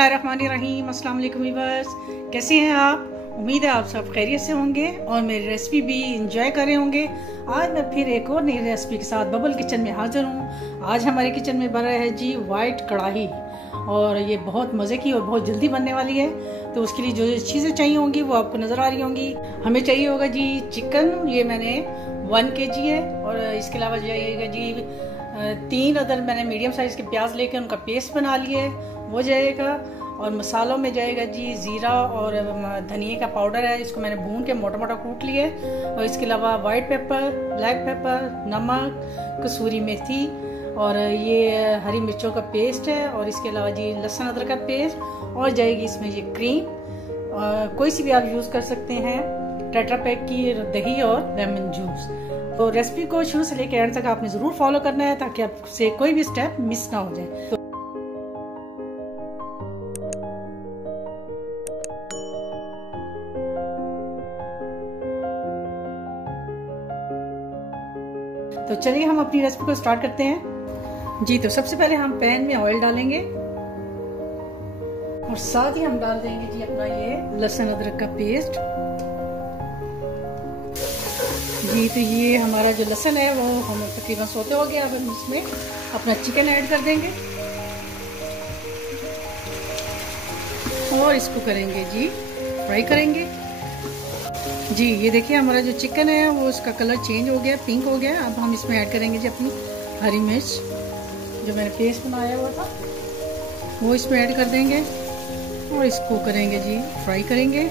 रहीम अस्सलाम वालेकुम व्यूअर्स, कैसे हैं आप? उम्मीद है आप सब खैरियत से होंगे और मेरी रेसिपी भी इंजॉय कर रहे होंगे। आज मैं फिर एक और नई रेसिपी के साथ बबल किचन में हाजिर हूँ। आज हमारे किचन में बन रहा है जी वाइट कढ़ाई, और ये बहुत मज़े की और बहुत जल्दी बनने वाली है। तो उसके लिए जो चीज़ें चाहिए होंगी वो आपको नज़र आ रही होंगी। हमें चाहिए होगा जी चिकन, ये मैंने 1 kg है। और इसके अलावा जाइएगा जी 3 अदर मैंने मीडियम साइज़ के प्याज लेकर उनका पेस्ट बना लिया है, वो जाएगा। और मसालों में जाएगा जी ज़ीरा और धनिया का पाउडर है, इसको मैंने भून के मोटा मोटा कूट लिया है। और इसके अलावा वाइट पेपर, ब्लैक पेपर, नमक, कसूरी मेथी और ये हरी मिर्चों का पेस्ट है। और इसके अलावा जी लहसुन अदरक का पेस्ट, और जाएगी इसमें ये क्रीम, कोई सी भी आप यूज़ कर सकते हैं, टेट्रा पैक की दही और लेमन जूस। तो रेसिपी को शुरू से लेकर एंड तक आपने ज़रूर फॉलो करना है ताकि आपसे कोई भी स्टेप मिस ना हो जाए। तो चलिए हम अपनी रेसिपी को स्टार्ट करते हैं जी। तो सबसे पहले हम पैन में ऑयल डालेंगे और साथ ही हम डाल देंगे जी अपना ये लहसुन अदरक का पेस्ट जी। तो ये हमारा जो लहसुन है वो हम तकरीबन सोते हो गया। अब हम इसमें अपना चिकन ऐड कर देंगे और इसको करेंगे जी फ्राई करेंगे जी। ये देखिए हमारा जो चिकन है वो उसका कलर चेंज हो गया, पिंक हो गया। अब हम इसमें ऐड करेंगे जी अपनी हरी मिर्च, जो मैंने पेस्ट बनाया हुआ था वो इसमें ऐड कर देंगे और इसको करेंगे जी फ्राई करेंगे।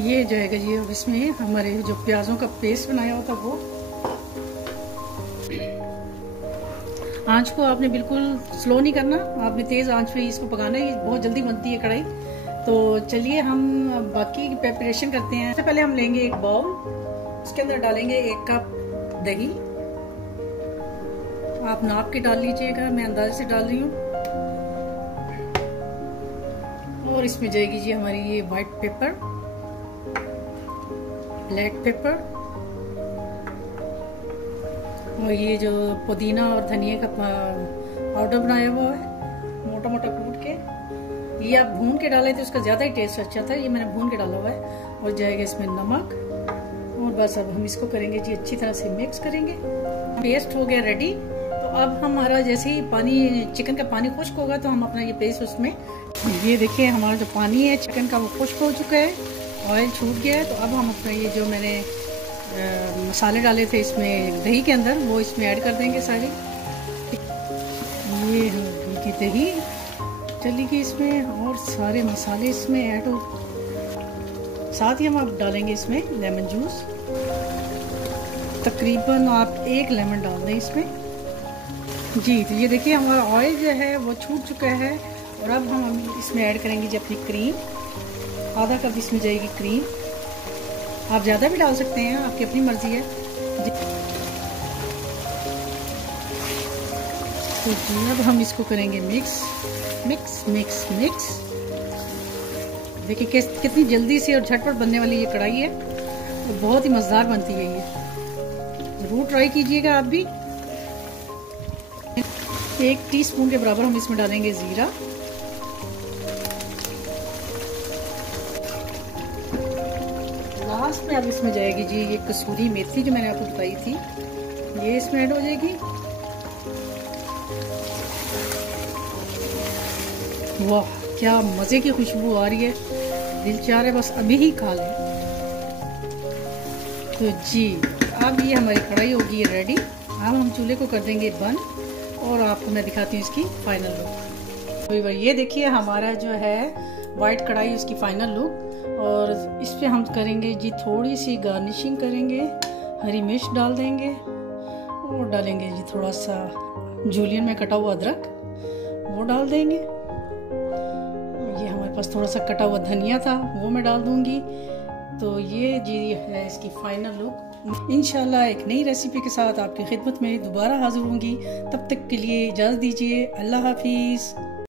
ये जाएगा जी अब इसमें हमारे जो प्याजों का पेस्ट बनाया हुआ था वो। आंच को आपने बिल्कुल स्लो नहीं करना, आपने तेज़ आंच पे इसको पकाना है, बहुत जल्दी बनती है कढ़ाई। तो चलिए हम बाकी की प्रिपरेशन करते हैं। सबसे पहले हम लेंगे एक बाउल, उसके अंदर डालेंगे 1 कप दही। आप नाप के डाल लीजिएगा, मैं अंदाजे से डाल रही हूँ। और इसमें जाएगी जी हमारी ये वाइट पेपर, ब्लैक पेपर, और ये जो पुदीना और धनिया का पाउडर बनाया हुआ है मोटा मोटा कूट के। ये आप भून के डाले थे उसका ज़्यादा ही टेस्ट अच्छा था, ये मैंने भून के डाला हुआ है। और जाएगा इसमें नमक, और बस अब हम इसको करेंगे जी अच्छी तरह से मिक्स करेंगे। पेस्ट हो गया रेडी। तो अब हमारा जैसे ही पानी, चिकन का पानी खुश्क होगा तो हम अपना ये पेस्ट उसमें, ये देखिए हमारा जो पानी है चिकन का वो खुश्क हो चुका है, ऑयल छूट गया है। तो अब हम अपना ये जो मैंने मसाले डाले थे इसमें दही के अंदर वो इसमें ऐड कर देंगे सारे। ये हल्की दही चली गई इसमें और सारे मसाले इसमें ऐड हो। साथ ही हम अब डालेंगे इसमें लेमन जूस, तकरीबन आप 1 लेमन डाल दें इसमें जी। तो ये देखिए हमारा ऑयल जो है वो छूट चुका है। और अब हम इसमें ऐड करेंगे जी अपनी क्रीम, आधा कप इसमें जाएगी क्रीम। आप ज़्यादा भी डाल सकते हैं, आपकी अपनी मर्जी है जी। तो अब हम इसको करेंगे मिक्स मिक्स मिक्स मिक्स। देखिए कितनी जल्दी से और झटपट बनने वाली ये कढ़ाई है, तो बहुत ही मज़ेदार बनती है ये, ज़रूर ट्राई कीजिएगा आप भी। 1 टीस्पून के बराबर हम इसमें डालेंगे ज़ीरा, लास्ट में अब इसमें जाएगी जी ये कसूरी मेथी जो मैंने आपको बताई थी, ये इसमें ऐड हो जाएगी। वाह क्या मज़े की खुशबू आ रही है, दिल चाह रहा है बस अभी ही खा लें। तो जी अब ये हमारी कढ़ाई होगी रेडी। अब हम चूल्हे को कर देंगे बंद और आपको मैं दिखाती हूँ इसकी फाइनल लुक। तो ये देखिए हमारा जो है वाइट कढ़ाई, उसकी फाइनल लुक। और इस पर हम करेंगे जी थोड़ी सी गार्निशिंग करेंगे, हरी मिर्च डाल देंगे और डालेंगे जी थोड़ा सा जूलियन में कटा हुआ अदरक, वो डाल देंगे। ये हमारे पास थोड़ा सा कटा हुआ धनिया था वो मैं डाल दूंगी। तो ये जी है इसकी फाइनल लुक। इंशाल्लाह एक नई रेसिपी के साथ आपकी खिदमत में दोबारा हाजिर होंगी। तब तक के लिए इजाज़त दीजिए। अल्लाह हाफिज़।